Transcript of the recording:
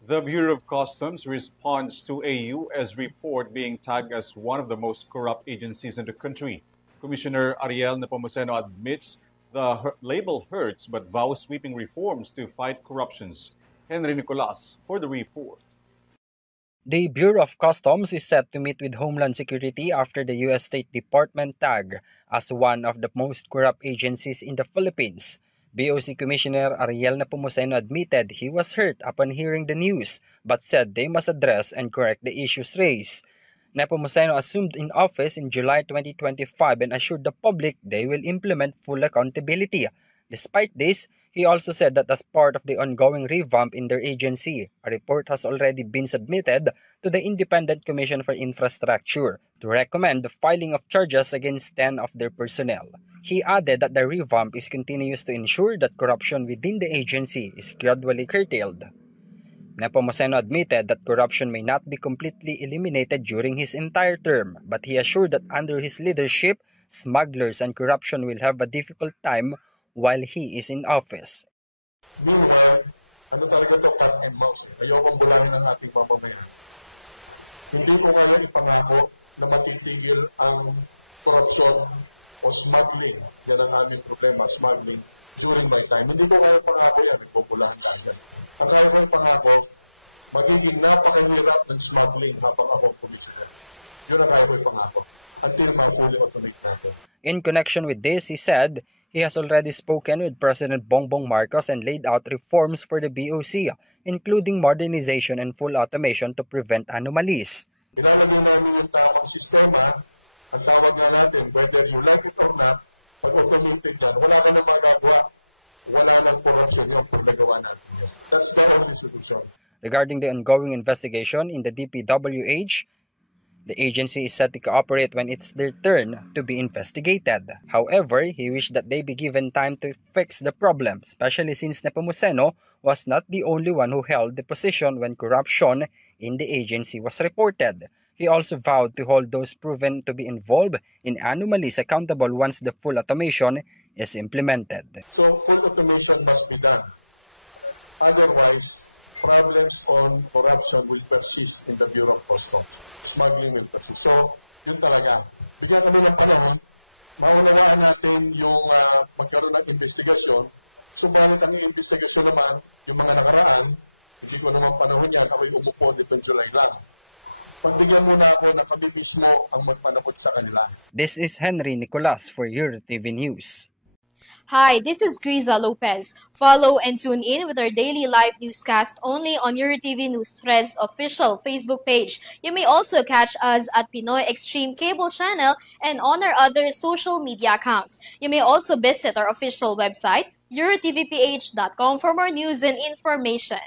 The Bureau of Customs responds to a U.S. report being tagged as one of the most corrupt agencies in the country. Commissioner Ariel Nepomuceno admits the label hurts but vows sweeping reforms to fight corruptions. Henry Nicolas for the report. The Bureau of Customs is set to meet with Homeland Security after the U.S. State Department tag as one of the most corrupt agencies in the Philippines. BOC Commissioner Ariel Nepomuceno admitted he was hurt upon hearing the news, but said they must address and correct the issues raised. Nepomuceno assumed in office in July 2025 and assured the public they will implement full accountability. Despite this, he also said that as part of the ongoing revamp in their agency, a report has already been submitted to the Independent Commission for Infrastructure to recommend the filing of charges against 10 of their personnel. He added that the revamp is continuous to ensure that corruption within the agency is gradually curtailed. Nepomuceno admitted that corruption may not be completely eliminated during his entire term, but he assured that under his leadership, smugglers and corruption will have a difficult time while he is in office. Ano talaga ito, cat and mouse. Ayokong bulangin ng ating mamamayan. Hindi ko nga ipangako na matitigil ang corruption o smuggling. Yan ang aming problema, smuggling during my time. Hindi ko nga pangako yan, ipopulahan ka agad. Ang aming pangako, magiging napakahirap ng smuggling habang ako komisyon. Yun ang aming pangako. Until ma-fully automate natin. In connection with this, he said, he has already spoken with President Bongbong Marcos and laid out reforms for the BOC, including modernization and full automation to prevent anomalies. Kailangan na namin ang tamang sistema, ang tawag na natin, whether you like it or not, pag-automated yan, wala ka nang magagawa, wala nang corruption yung pagnagawa natin. That's the only solution. Regarding the ongoing investigation in the DPWH, the agency is set to cooperate when it's their turn to be investigated. However, he wished that they be given time to fix the problem, especially since Nepomuceno was not the only one who held the position when corruption in the agency was reported. He also vowed to hold those proven to be involved in anomalies accountable once the full automation is implemented. So, full automation must be done. Otherwise, problems on corruption will persist in the Bureau of Customs. Smuggling will persist. So, yun talaga. Bigyan naman ng paraan, maunawalaan natin yung magkaroon ng investigasyon. Subalit ang investigasyon naman, yung mga nakaraan, hindi ko naman panahon yan, ako'y umupo dito July lang. Pagbigyan mo na ako na kami mismo ang magpanakot sa kanila. This is Henry Nicolas for EuroTV News. Hi, this is Griza Lopez. Follow and tune in with our daily live newscast only on EuroTV News Threads official Facebook page. You may also catch us at Pinoy Extreme Cable Channel and on our other social media accounts. You may also visit our official website, eurotvph.com, for more news and information.